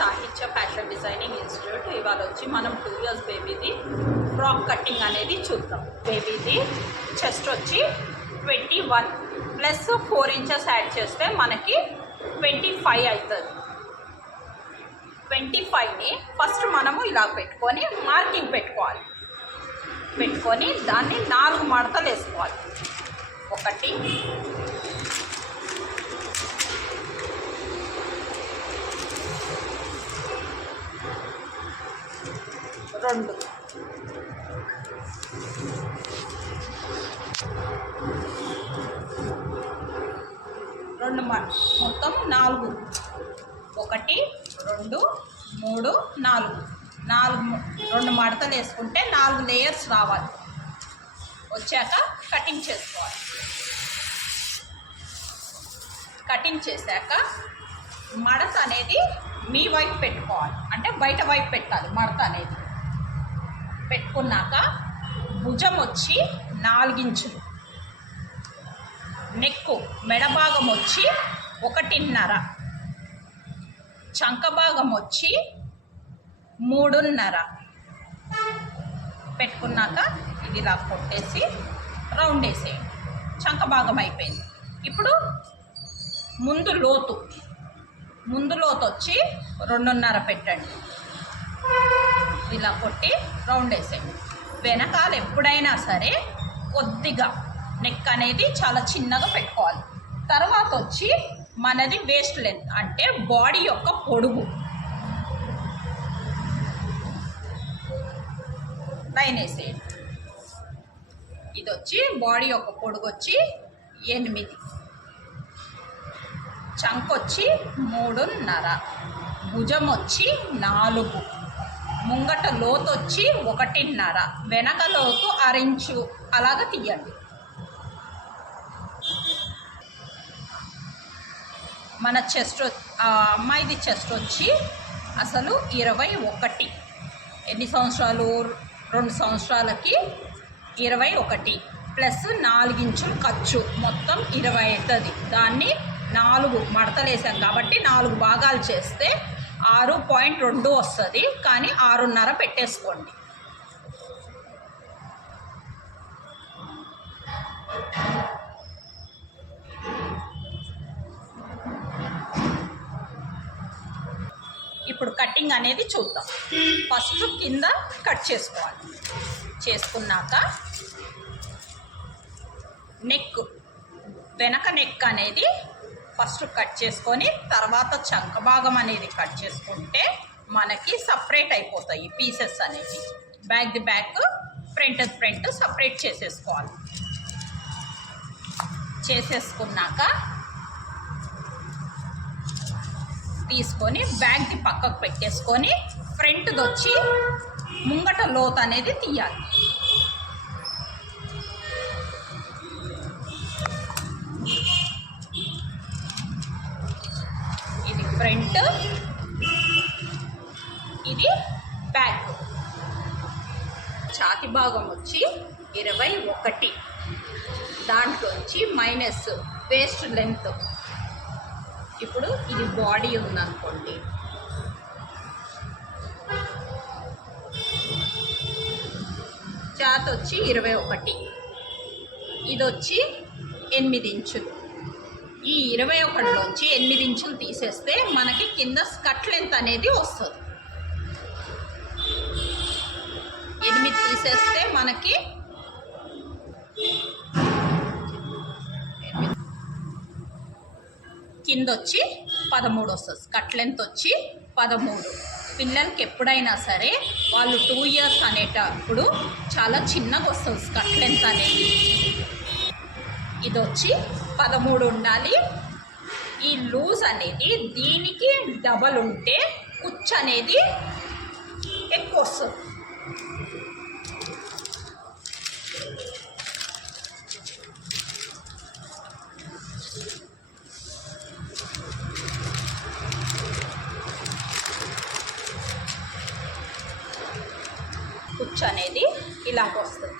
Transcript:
సాహిత్య fashion designing institute. ఇవాళ వచ్చి మనం 2 years బేబీది ఫ్రాక్ కటింగ్ అనేది చూద్దాం. బేబీది చెస్ట్ వచ్చి 21 ప్లస్ 4 inches యాడ్ చేస్తే మనకి 25 అవుతుంది. 25ని ఫస్ట్ మనము ఇలా పెట్టుకొని మార్కింగ్ పెట్టుకోవాలి. పెట్టుకొని దాన్ని 4 మడతలు వేసుకోవాలి. 1 2 మొత్తం 4 1 2 3 4 2 మడతలు వేసుకుంటే 4 లేయర్స్ రావాలి. వచ్చాక కటింగ్ చేసుకోవాలి. కటింగ్ చేశాక మడత అనేది మీ వైపు పెట్టుకోవాలి, అంటే బయట వైపు పెట్టాలి. మడత అనేది పెట్టుకున్నాక భుజం వచ్చి 4 inches, నెక్కు మెడ భాగం వచ్చి 1.5, చంక భాగం వచ్చి 3.5 పెట్టుకున్నాక ఇది ఇలా కొట్టేసి రౌండ్ వేసేయండి. చంక భాగం అయిపోయింది. ఇప్పుడు ముందు లోతు వచ్చి 2.5 పెట్టండి. ఇలా కొట్టి రౌండ్ వేసేయండి. వెనకాల ఎప్పుడైనా సరే కొద్దిగా నెక్ అనేది చాలా చిన్నగా పెట్టుకోవాలి. తర్వాత వచ్చి మనది వేస్ట్ లెంత్, అంటే బాడీ యొక్క పొడుగు లైన్ వేసేయండి. ఇది వచ్చి బాడీ యొక్క పొడుగు వచ్చి 8, చంక వచ్చి 3.5, భుజం వచ్చి 4, ముంగట లోతు వచ్చి 1.5, వెనక లోతు 1 inch అలాగ తీయండి. మన చెస్ట్ అమ్మాయిది చెస్ట్ వచ్చి అసలు 21. ఎన్ని సంవత్సరాలు? 2 సంవత్సరాలకి 21 ప్లస్ 4 inches ఖర్చు, మొత్తం 20 అవుతుంది. దాన్ని 4 మడతలు వేసాం కాబట్టి 4 భాగాలు చేస్తే 6.2 వస్తుంది. కానీ 6.5 పెట్టేసుకోండి. ఇప్పుడు కటింగ్ అనేది చూద్దాం. ఫస్ట్ కింద కట్ చేసుకోవాలి. చేసుకున్నాక నెక్, వెనక నెక్ అనేది ఫస్ట్ కట్ చేసుకొని తర్వాత చంక భాగం అనేది కట్ చేసుకుంటే మనకి సపరేట్ అయిపోతాయి పీసెస్ అనేవి. బ్యాక్ ఫ్రంట్ సపరేట్ చేసేసుకోవాలి. చేసేసుకున్నాక తీసుకొని బ్యాక్ది పక్కకు పెట్టేసుకొని ఫ్రంట్ది వచ్చి ముంగట లోతు అనేది తీయాలి. ఇది ఫ్రంట్, ఇది బ్యాక్. ఛాతి భాగం వచ్చి 21, దాంట్లోంచి మైనస్ వేస్ట్ లెంత్. ఇప్పుడు ఇది బాడీ ఉందనుకోండి, ఛాతి వచ్చి 21, ఇది వచ్చి 8 inches. ఈ 21లోంచి 8 inches తీసేస్తే మనకి కింద స్కర్ట్ లెంత్ అనేది వస్తుంది. 8 తీసేస్తే మనకి కింద వచ్చి 13 వస్తుంది. స్కర్ట్ లెంత్ వచ్చి 13. పిల్లలకి ఎప్పుడైనా సరే వాళ్ళు 2 years అనేటప్పుడు చాలా చిన్నగా వస్తుంది స్కర్ట్ లెంత్ అనేది. ఇది వచ్చి 13 ఉండాలి. ఈ లూజ్ అనేది దీనికి డబల్ ఉంటే కుచ్చు అనేది ఎక్కువ వస్తుంది. కుచ్చు అనేది ఇలాగ వస్తుంది.